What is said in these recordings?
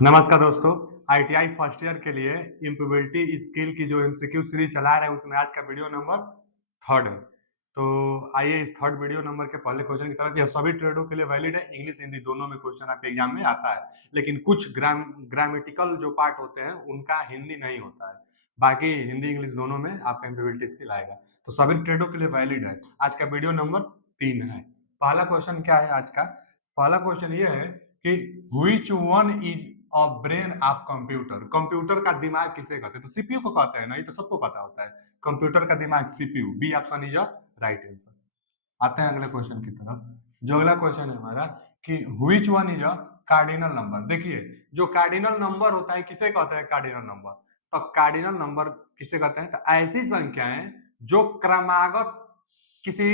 नमस्कार दोस्तों। ITI first year के लिए इम्प्रूवेबिलिटी स्किल की जो एमसीक्यू सीरीज चला रहे हैं उसमें आज का वीडियो नंबर थर्ड है। तो आइए इस थर्ड वीडियो नंबर के पहले क्वेश्चन की तरफ। यह सभी ट्रेडों के लिए वैलिड है, इंग्लिश हिंदी दोनों में क्वेश्चन आपके एग्जाम में आता है, लेकिन कुछ ग्रामेटिकल जो पार्ट होते हैं उनका हिंदी नहीं होता है। बाकी हिंदी इंग्लिश दोनों में आपका इम्प्रूवेबिलिटी स्किल आएगा। तो सभी ट्रेडों के लिए वैलिड है। आज का वीडियो नंबर 3 है। पहला क्वेश्चन क्या है आज का? पहला क्वेश्चन ये है कि which one is a brain of computer. Computer का दिमाग किसे कहते हैं? तो सीपीयू को कहते हैं ना, ये तो सबको पता होता है। कंप्यूटर का दिमाग CPU, B option is a right answer. आते हैं अगले क्वेश्चन की तरफ। जो अगला क्वेश्चन है हमारा कि which one is a cardinal number. देखिए, जो कार्डिनल नंबर होता है किसे कहते हैं? Cardinal number. तो कार्डिनल नंबर किसे कहते हैं? तो ऐसी संख्याएं जो क्रमागत किसी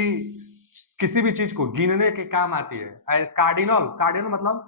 किसी भी चीज को गिनने के काम आती है। कार्डिनल कार्डिनल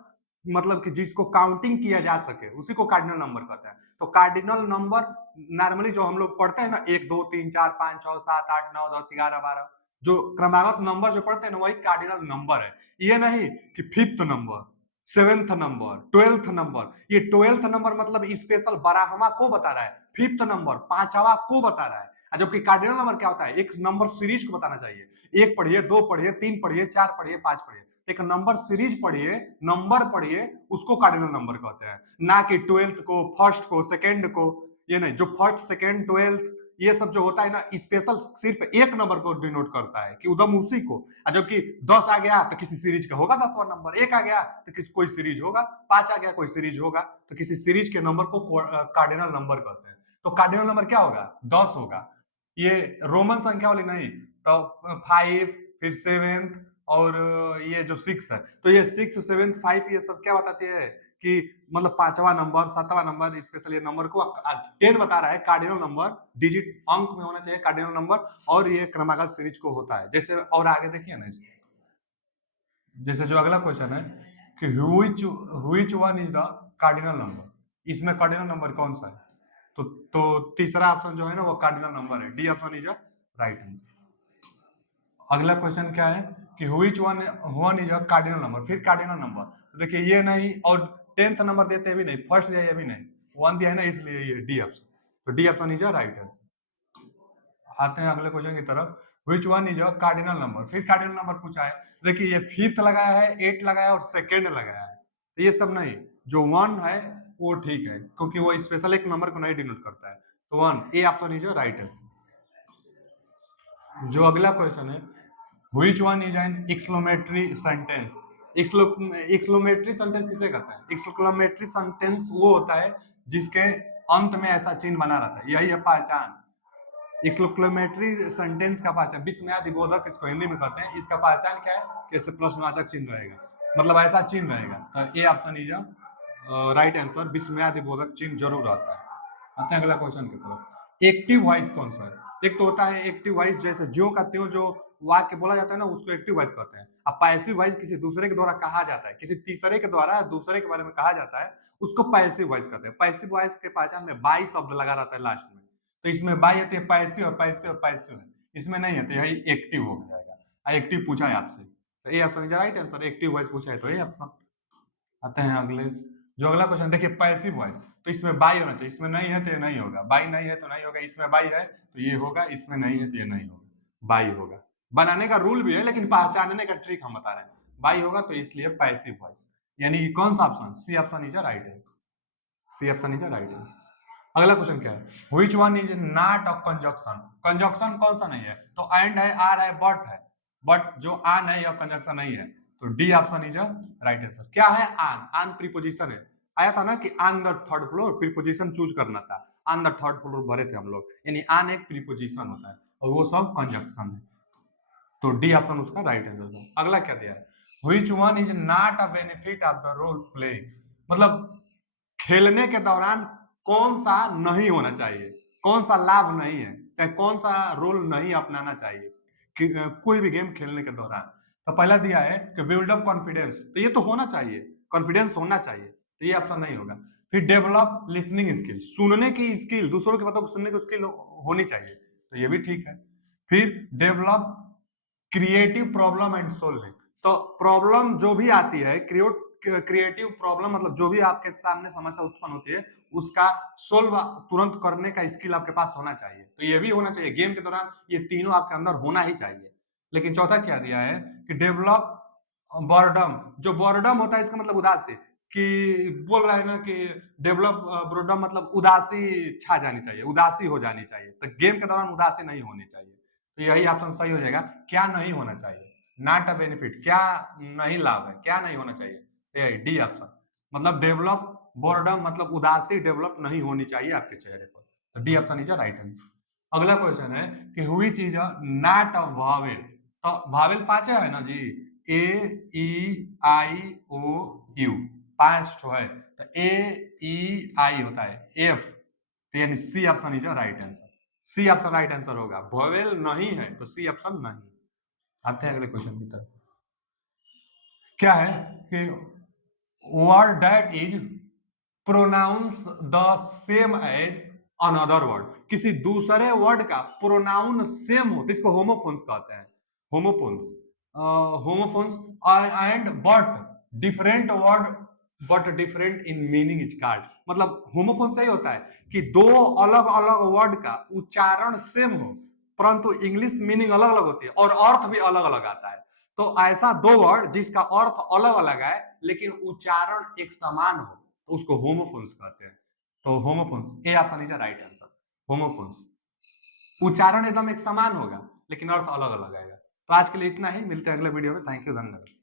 मतलब कि जिसको काउंटिंग किया जा सके उसी को कार्डिनल नंबर कहते हैं। तो कार्डिनल नंबर नॉर्मली जो हम लोग पढ़ते हैं ना, 1 2 3 4 5 6 7 8 9 10 11 12, जो क्रमागत नंबर जो पढ़ते हैं ना वही कार्डिनल नंबर है। ये नहीं कि fifth number, seventh number, twelfth number. ये ट्वेल्थ नंबर मतलब स्पेशल 12वां को बता रहा है, फिफ्थ नंबर 5वां को बता रहा है। जबकि कार्डिनल नंबर क्या होता है? एक नंबर सीरीज को बताना चाहिए। 1 पढ़िए, 2 पढ़िए, 3 पढ़िए, 4 पढ़िए, 5 पढ़िए। एक नंबर सीरीज पढ़िए, नंबर पढ़िए, उसको कार्डिनल नंबर कहते हैं। ना कि ट्वेल्थ को, फर्स्ट को, सेकेंड को। ये नहीं, जो फर्स्ट सेकेंड ट्वेल्थ ये सब जो होता है ना, स्पेशल सिर्फ एक नंबर को डिनोट करता है कि उदम उसी को। जबकि 10 आ गया तो किसी सीरीज का होगा 10वां नंबर, 1 आ गया तो किसी कोई सीरीज होगा, 5 आ गया कोई सीरीज होगा, तो किसी सीरीज के नंबर को कार्डिनल नंबर कहते हैं। तो कार्डिनल नंबर क्या होगा? 10 होगा। ये रोमन संख्या वाली नहीं। तो 5, फिर 7 और ये जो 6 है, तो ये 6 7 5 ये सब क्या बताती है कि मतलब 5वां नंबर, 7वां नंबर, स्पेशल ये नंबर को 10 बता रहा है। कार्डिनल नंबर डिजिट अंक में होना चाहिए कार्डिनल नंबर, और ये क्रमागत सीरीज को होता है। जैसे और आगे देखिए ना, जैसे जो अगला क्वेश्चन है कि which one is the cardinal number. इसमें कार्डिनल नंबर कौन सा है? तो तीसरा ऑप्शन जो है ना वो कार्डिनल नंबर है, D option is a right answer. अगला क्वेश्चन क्या है कि which one one is a cardinal number. फिर कार्डिनल नंबर, तो देखिए ये नहीं, और 10th नंबर देते भी नहीं, फर्स्ट दिया भी नहीं, 1 दिया है ना, इसलिए ये डी ऑप्शन। तो D option is a right answer. आते हैं अगले क्वेश्चन की तरफ। Which one is a cardinal number. फिर कार्डिनल नंबर पूछा है। देखिए ये फिफ्थ लगाया है, 8 लगाया है और सेकेंड लगाया है। तो ये सब नहीं, जो 1 है वो ठीक है, क्योंकि वो स्पेशल एक नंबर को नहीं डिनोट करता है। तो 1, ए option is a right answer. जो अगला क्वेश्चन है, which one is an exclamatory sentence. Exclamatory sentence किसे कहते हैं? एक्सक्लेमेटरी सेंटेंस वो होता है जिसके अंत में ऐसा चिन्ह बना रहता है, यही है पहचान। एक्सक्लेमेटरी सेंटेंस का पहचान, विस्मयादि बोधक इसको हिंदी में कहते हैं। इसका पहचान क्या है कि ऐसे प्रश्नवाचक चिन्ह रहेगा, मतलब ऐसा चिन्ह रहेगा। तो A option is right answer, विस्मयादि बोधक चिन्ह जरूर रहता है। आते हैं अगला क्वेश्चन की तरफ। एक्टिव वॉइस कौन सा है? एक तो होता है एक्टिव वॉइस, जैसे ज्यों का त्यों जो वाक्य बोला जाता है ना उसको एक्टिव वॉइस कहते हैं। अब पैसिव वॉइस किसी दूसरे के द्वारा कहा जाता है, किसी तीसरे के द्वारा दूसरे के बारे में कहा जाता है, उसको पैसिव वॉइस कहते हैं। पैसिव वॉइस के पहचान में बाई शब्द लगा रहता है लास्ट में। तो इसमें बाई आती है पैसिव और पैसिव और पैसिव है, इसमें नहीं है, तो यही एक्टिव हो जाएगा। एक्टिव पूछा है आपसे तो A option is right answer. Active voice पूछा है तो ए ऑप्शन। आते हैं अगले, जो अगला क्वेश्चन देखिए, पैसिव वॉइस। तो इसमें बाई होना चाहिए, इसमें नहीं है तो ये नहीं होगा, बाई नहीं है तो नहीं होगा, इसमें बाई है तो ये होगा, इसमें नहीं है तो ये नहीं होगा, बाई होगा। बनाने का रूल भी है लेकिन पहचानने का ट्रिक हम बता रहे हैं। बाई होगा तो इसलिए पैसिव वॉइस, यानी कि कौन सा option? C option is right है। सी ऑप्शन इज राइट है। अगला क्वेश्चन क्या है? Which one is not a conjunction. Conjunction कौन सा नहीं है? तो एंड है, आर है, बट है। बट जो आन है यह कंजक्शन नहीं है, तो D option is right answer. क्या है? आन। आन प्रीपोजिशन है। आया था ना कि on the third floor, preposition choose करना था। ऑन द थर्ड फ्लोर भरे थे हम लोग, यानी आन एक प्रीपोजिशन होता है और वो सब कंजक्शन है। तो डी ऑप्शन उसका राइट आंसर है। अगला क्या दिया है? Which one is not a benefit of the role play. मतलब खेलने के दौरान कौन सा नहीं होना चाहिए, कौन सा लाभ नहीं है, चाहे कौन सा रोल नहीं अपनाना चाहिए कि कोई भी गेम खेलने के दौरान। तो पहला दिया है कि बिल्ड अप कॉन्फिडेंस, तो ये तो होना चाहिए, कॉन्फिडेंस होना चाहिए, तो ये ऑप्शन नहीं होगा। फिर डेवलप लिसनिंग स्किल, सुनने की स्किल, दूसरों की बातों को सुनने की स्किल होनी चाहिए, तो ये भी ठीक है। फिर develop creative problem and solving, तो प्रॉब्लम जो भी आती है क्रिएटिव प्रॉब्लम मतलब जो भी आपके सामने समस्या उत्पन्न होती है उसका सोल्व तुरंत करने का स्किल आपके पास होना चाहिए। तो ये भी होना चाहिए गेम के दौरान, ये तीनों आपके अंदर होना ही चाहिए। लेकिन चौथा क्या दिया है कि डेवलप बोर्डम। जो बोर्डम होता है इसका मतलब उदासी, कि बोल रहा है ना कि डेवलप बोर्डम मतलब उदासी छा जानी चाहिए, उदासी हो जानी चाहिए। तो गेम के दौरान उदासी नहीं होनी चाहिए। तो यही ऑप्शन सही हो जाएगा। क्या नहीं होना चाहिए? नॉट अ बेनिफिट, क्या नहीं लाभ है, क्या नहीं होना चाहिए? तो डी ऑप्शन, मतलब डेवलप बोर्डम मतलब उदासी डेवलप नहीं होनी चाहिए आपके चेहरे पर। तो D option is right answer. अगला क्वेश्चन है कि हुई चीज नॉट अ वावेल। तो वावेल पांच है ना जी, ए ई आई ओ यू, पांच तो है। तो ए ई आई होता है एफ, तो यानी C option is right answer. C option right answer होगा। वावेल नहीं है तो सी ऑप्शन नहीं। आते हैं अगले क्वेश्चन की तरफ। क्या है कि word that is pronounce the same as another word, किसी दूसरे वर्ड का प्रोनाउन सेम हो तो इसको होमोफोन्स कहते हैं। Homophones, homophones and but different word but different in meaning is called. मतलब होमोफोन सही होता है कि दो अलग अलग वर्ड का उच्चारण सेम हो परंतु इंग्लिश मीनिंग अलग अलग होती है और अर्थ भी अलग अलग आता है। तो ऐसा दो वर्ड जिसका अर्थ अलग अलग है लेकिन उच्चारण एक समान हो तो उसको होमोफोन्स कहते हैं। तो homophones, A option is right answer. Homophones, उच्चारण एकदम एक समान होगा लेकिन अर्थ अलग अलग आएगा। तो आज के लिए इतना ही, मिलते हैं अगले वीडियो में। थैंक यू, धन्यवाद।